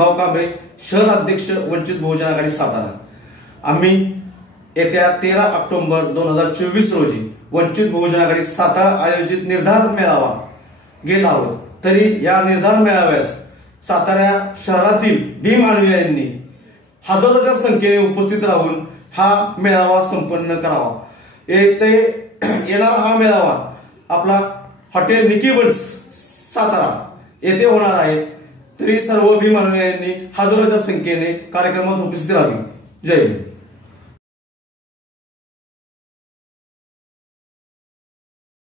भीमभाऊ कांबळे, शहर अध्यक्ष वंचित बहुजन आघाडी सातारा। आम्ही येत्या 13 ऑक्टोबर 2024 रोजी वंचित बहुजन आघाडी सातारा आयोजित निर्धार मेळावा घेत आहोत। तरी या निर्धार मेळाव्यास सातारा शहरातील भीम अनुयायांनी हजारोच्या संख्येने उपस्थित राहून हा मेळावा संपन्न करावा। येणारा हा मेळावा आपला हॉटेल निकी बन्स सातारा येथे होणार आहे। तरी सर्व भीम अनुयायांनी हजारोच्या संख्येने कार्यक्रमात उपस्थित राहावे। जय भीम।